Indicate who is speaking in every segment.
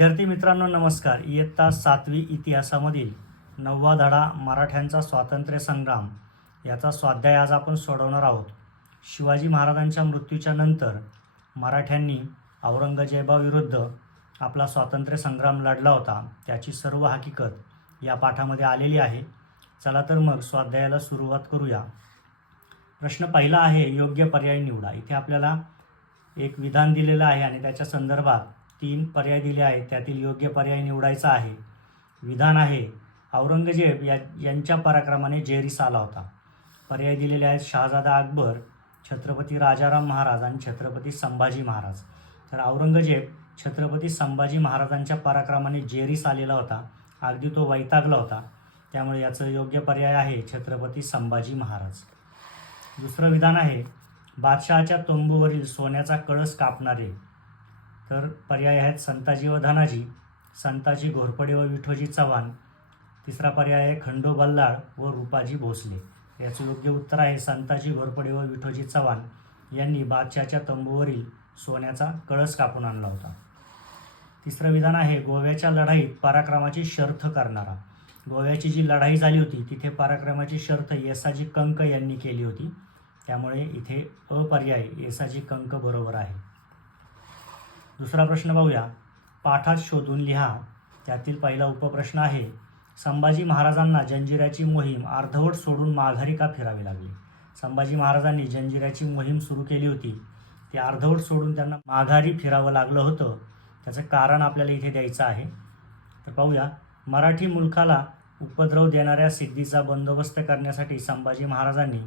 Speaker 1: विद्यार्थी मित्रांनो नमस्कार. इयत्ता सातवी इतिहासामधील नववा धडा मराठ्यांचा स्वातंत्र्य संग्राम याचा स्वाध्याय आज आपण सोडवणार आहोत. शिवाजी महाराजांच्या मृत्यूच्या नंतर मराठ्यांनी औरंगजेबाविरुद्ध आपला स्वातंत्र्य संग्राम लढला होता. त्याची सर्व हकीकत या पाठामध्ये आलेली आहे. चला तर मग स्वाध्यायाला सुरुवात करूया. प्रश्न पहिला आहे योग्य पर्याय निवडा. इथे आपल्याला एक विधान दिलेलं आहे आणि त्याच्या संदर्भात तीन पर्याय दिले आहेत. त्यातील योग्य पर्याय निवडायचा आहे. विधान आहे. औरंगजेब या यांच्या पराक्रमाने जेरीस आला होता. पर्याय दिलेले आहेत शहाजादा अकबर छत्रपती राजाराम महाराज आणि छत्रपती संभाजी महाराज. तर औरंगजेब छत्रपती संभाजी महाराजांच्या पराक्रमाने जेरीस आलेला होता. अगदी तो वैतागला होता. त्यामुळे याचं योग्य पर्याय आहे छत्रपती संभाजी महाराज. दुसरं विधान आहे बादशहाच्या तोंबूवरील सोन्याचा कळस कापणारे. तर पर्याय आहेत संताजी व धनाजी. संताजी घोरपडे व विठोजी चव्हाण. तिसरा पर्याय आहे खंडो बल्लाळ व रूपाजी भोसले. याचं योग्य उत्तर आहे संताजी घोरपडे व विठोजी चव्हाण. यांनी बादशाच्या तंबूवरील सोन्याचा कळस कापून आणला होता. तिसरं विधान आहे गोव्याच्या लढाईत पराक्रमाची शर्थ करणारा. गोव्याची जी लढाई झाली होती तिथे पराक्रमाची शर्थ येसाजी कंक यांनी केली होती. त्यामुळे इथे अपर्याय येसाजी कंक बरोबर आहे. दुसरा प्रश्न पाहूया पाठात शोधून लिहा. त्यातील पहिला उपप्रश्न आहे संभाजी महाराजांना जंजिऱ्याची मोहीम अर्धवट सोडून माघारी का फिरावी लागली? संभाजी महाराजांनी जंजिऱ्याची मोहीम सुरू केली होती. ती अर्धवट सोडून त्यांना माघारी फिरावं लागलं होतं. त्याचं कारण आपल्याला इथे द्यायचं आहे. तर पाहूया. मराठी मुलखाला उपद्रव देणाऱ्या सिद्धीचा बंदोबस्त करण्यासाठी संभाजी महाराजांनी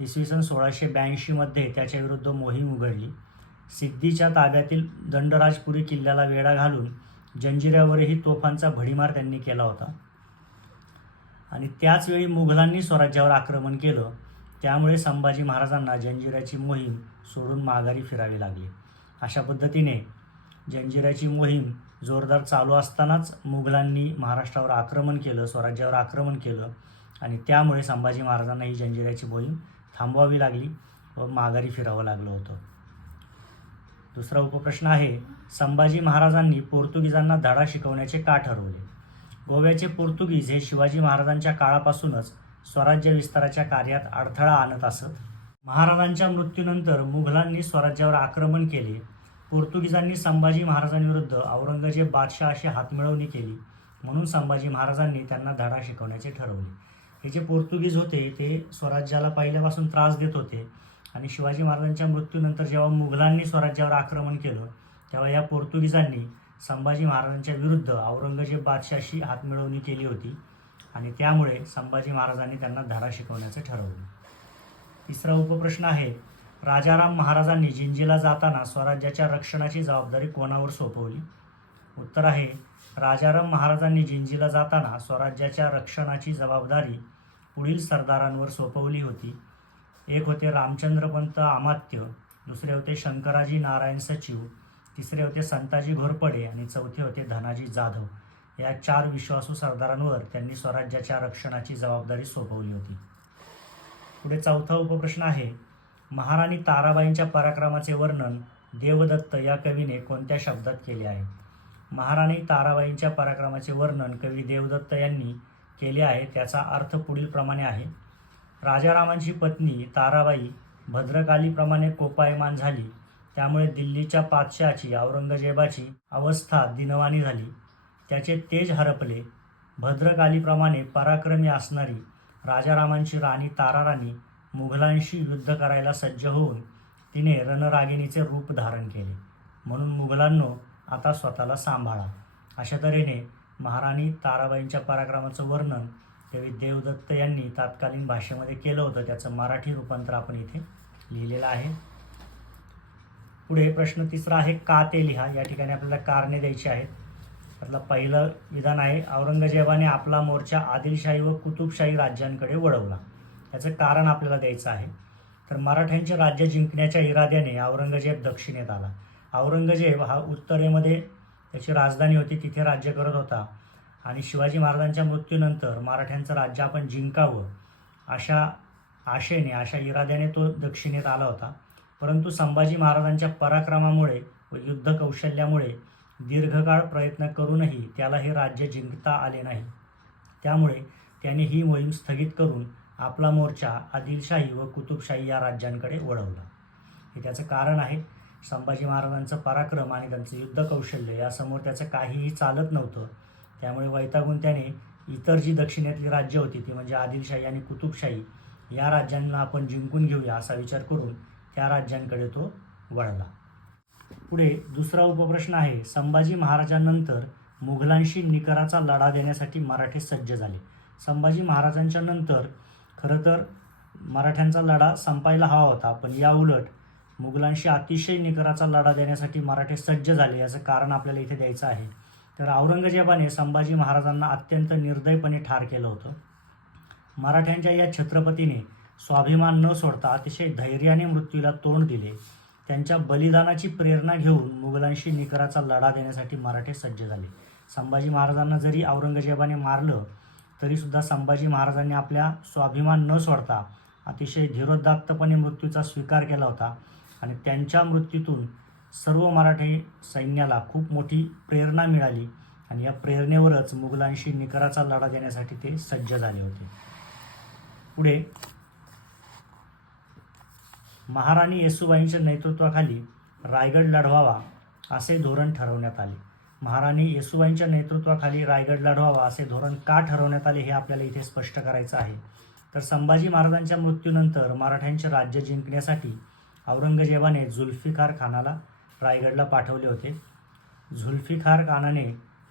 Speaker 1: इसवी सन सोळाशे ब्याऐंशीमध्ये त्याच्याविरुद्ध मोहीम उघडली. सिद्धीच्या ताब्यातील दंडराजपुरी किल्ल्याला वेढा घालून जंजिऱ्यावरही तोफांचा भडीमार त्यांनी केला होता. आणि त्याचवेळी मुघलांनी स्वराज्यावर आक्रमण केलं. त्यामुळे संभाजी महाराजांना जंजिऱ्याची मोहीम सोडून माघारी फिरावी लागली. अशा पद्धतीने जंजिऱ्याची मोहीम जोरदार चालू असतानाच मुघलांनी महाराष्ट्रावर आक्रमण केलं स्वराज्यावर आक्रमण केलं आणि त्यामुळे संभाजी महाराजांना ही जंजिऱ्याची मोहीम थांबवावी लागली व माघारी फिरावं लागलं होतं. दुसरा उपप्रश्न आहे संभाजी महाराजांनी पोर्तुगीजांना धडा शिकवण्याचे का ठरवले? गोव्याचे पोर्तुगीज हे शिवाजी महाराजांच्या काळापासूनच स्वराज्य विस्ताराच्या कार्यात अडथळा आणत असत. महाराजांच्या मृत्यूनंतर मुघलांनी स्वराज्यावर आक्रमण केले. पोर्तुगीजांनी संभाजी महाराजांविरुद्ध औरंगजेब बादशाह अशी हातमिळवणी केली. म्हणून संभाजी महाराजांनी त्यांना धडा शिकवण्याचे ठरवले. हे जे पोर्तुगीज होते ते स्वराज्याला पहिल्यापासून त्रास देत होते. आणि शिवाजी महाराजांच्या मृत्यूनंतर जेव्हा मुघलांनी स्वराज्यावर आक्रमण केलं तेव्हा या पोर्तुगीजांनी संभाजी महाराजांच्या विरुद्ध औरंगजेब बादशाशी हातमिळवणी केली होती आणि त्यामुळे संभाजी महाराजांनी त्यांना धारा शिकवण्याचं ठरवलं. तिसरा उपप्रश्न आहे राजाराम महाराजांनी जिंजीला जाताना स्वराज्याच्या रक्षणाची जबाबदारी कोणावर सोपवली? उत्तर आहे राजाराम महाराजांनी जिंजीला जाताना स्वराज्याच्या रक्षणाची जबाबदारी पुढील सरदारांवर सोपवली होती. एक होते रामचंद्रपंत आमात्य दुसरे होते शंकराजी नारायण सचिव तिसरे होते संताजी घोरपडे आणि चौथे होते धनाजी जाधव. या चार विश्वासू सरदारांवर त्यांनी स्वराज्याच्या रक्षणाची जबाबदारी सोपवली होती. पुढे चौथा उपप्रश्न आहे महाराणी ताराबाईंच्या पराक्रमाचे वर्णन देवदत्त या कवीने कोणत्या शब्दात केले आहे? महाराणी ताराबाईंच्या पराक्रमाचे वर्णन कवी देवदत्त यांनी केले आहे त्याचा अर्थ पुढील प्रमाणे आहे. राजारामांची पत्नी ताराबाई भद्रकालीप्रमाणे कोपायमान झाली. त्यामुळे दिल्लीच्या पातशाची औरंगजेबाची अवस्था दिनवाणी झाली. त्याचे तेज हरपले. भद्रकालीप्रमाणे पराक्रमी असणारी राजारामांची राणी ताराराणी मुघलांशी युद्ध करायला सज्ज होऊन तिने रणरागिणीचे रूप धारण केले. म्हणून मुघलांनो आता स्वतःला सांभाळा. अशा तऱ्हेने महाराणी ताराबाईंच्या पराक्रमाचं वर्णन कवी देवदत्त यांनी तात्कालीन भाषेमध्ये केलं होतं. त्याचं मराठी रूपांतर आपण इथे लिहिलेलं आहे. पुढे प्रश्न तिसरा आहे का ते लिहा? या ठिकाणी आपल्याला कारणे द्यायची आहेत. त्यातलं पहिलं विधान आहे औरंगजेबाने आपला मोर्चा आदिलशाही व कुतुबशाही राज्यांकडे वळवला. याचं कारण आपल्याला द्यायचं आहे. तर मराठ्यांचे राज्य जिंकण्याच्या इराद्याने औरंगजेब दक्षिणेत आला. औरंगजेब हा उत्तरेमध्ये त्याची राजधानी होती तिथे राज्य करत होता. आणि शिवाजी महाराजांच्या मृत्यूनंतर मराठ्यांचं राज्य आपण जिंकावं अशा आशेने अशा इराद्याने तो दक्षिणेत आला होता. परंतु संभाजी महाराजांच्या पराक्रमामुळे व युद्ध कौशल्यामुळे दीर्घकाळ प्रयत्न करूनही त्याला हे राज्य जिंकता आले नाही. त्यामुळे त्याने ही मोहीम स्थगित करून आपला मोर्चा आदिलशाही व कुतुबशाही या राज्यांकडे वळवला. हे त्याचं कारण आहे. संभाजी महाराजांचं पराक्रम आणि त्यांचं युद्ध कौशल्य यासमोर त्याचं काहीही चालत नव्हतं. त्यामुळे वैतागून त्याने इतर जी दक्षिणेतली राज्य होती ती म्हणजे आदिलशाही आणि कुतुबशाही या राज्यांना आपण जिंकून घेऊया असा विचार करून त्या राज्यांकडे तो वळला. पुढे दुसरा उपप्रश्न आहे संभाजी महाराजांनंतर मुघलांशी निकराचा लढा देण्यासाठी मराठे सज्ज झाले. संभाजी महाराजांच्या नंतर खरं तर मराठ्यांचा लढा संपायला हवा होता पण या उलट मुघलांशी अतिशय निकराचा लढा देण्यासाठी मराठे सज्ज झाले याचं कारण आपल्याला इथे द्यायचं आहे. तर औरंगजेबाने संभाजी महाराजांना अत्यंत निर्दयपणे ठार केलं होतं. मराठ्यांच्या या छत्रपतीने स्वाभिमान न सोडता अतिशय धैर्याने मृत्यूला तोंड दिले. त्यांच्या बलिदानाची प्रेरणा घेऊन मुघलांशी निकराचा लढा देण्यासाठी मराठे सज्ज झाले. संभाजी महाराजांना जरी औरंगजेबाने मारलं तरीसुद्धा संभाजी महाराजांनी आपल्या स्वाभिमान न सोडता अतिशय धीरोदात्तपणे मृत्यूचा स्वीकार केला होता आणि त्यांच्या मृत्यूतून सर्व मराठे सैन्याला खूप मोठी प्रेरणा मिळाली आणि या प्रेरणेवरच मुघलांशी निकराचा लढा देण्यासाठी ते सज्ज झाले होते. पुढे महाराणी येसुबाईंच्या नेतृत्वाखाली रायगड लढवावा असे धोरण ठरवण्यात आले. महाराणी येसुबाईंच्या नेतृत्वाखाली रायगड लढवावा असे धोरण का ठरवण्यात आले हे आपल्याला इथे स्पष्ट करायचं आहे. तर संभाजी महाराजांच्या मृत्यूनंतर मराठ्यांचे राज्य जिंकण्यासाठी औरंगजेबाने जुल्फिकार खानाला रायगडला पाठवले होते. जुल्फिकार खानाने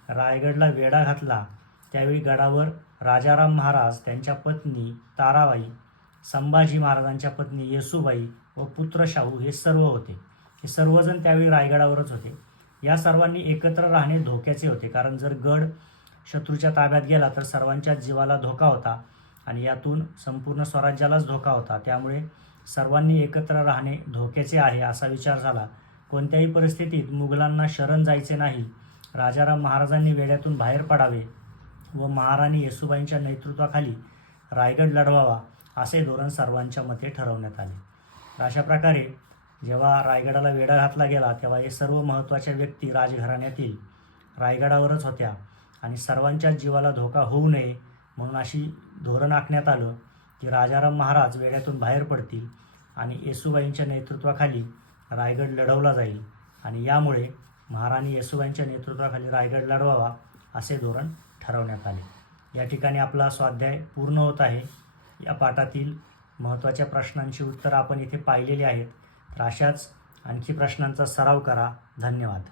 Speaker 1: रायगडला वेढा घातला. त्यावेळी गडावर राजाराम महाराज त्यांच्या पत्नी ताराबाई संभाजी महाराजांच्या पत्नी येसुबाई व पुत्र शाहू हे सर्व होते. हे सर्वजण त्यावेळी रायगडावरच होते. या सर्वांनी एकत्र राहणे धोक्याचे होते. कारण जर गड शत्रूच्या ताब्यात गेला तर सर्वांच्या जीवाला धोका होता आणि यातून संपूर्ण स्वराज्यालाच धोका होता. त्यामुळे सर्वांनी एकत्र राहणे धोक्याचे आहे असा विचार झाला. कोणत्याही परिस्थितीत मुघलांना शरण जायचे नाही. राजाराम महाराजांनी वेड्यातून बाहेर पडावे व महाराणी येसुबाईंच्या नेतृत्वाखाली रायगड लढवावा असे धोरण सर्वांच्या मते ठरवण्यात आले. तर अशा प्रकारे जेव्हा रायगडाला वेढा घातला गेला तेव्हा हे सर्व महत्त्वाच्या व्यक्ती राजघराण्यातील रायगडावरच होत्या आणि सर्वांच्या जीवाला धोका होऊ नये म्हणून अशी धोरण आखण्यात आलं की राजाराम महाराज वेड्यातून बाहेर पडतील आणि येसुबाईंच्या नेतृत्वाखाली रायगड लढवला जाईल आणि यामुळे महाराणी येसुबाईंच्या नेतृत्वाखाली रायगड लढवावा असे धोरण ठरवण्यात आले. या ठिकाणी आपला स्वाध्याय पूर्ण होत आहे. या पाठातील महत्त्वाच्या प्रश्नांची उत्तरं आपण इथे पाहिलेली आहेत. तर अशाच आणखी प्रश्नांचा सराव करा. धन्यवाद.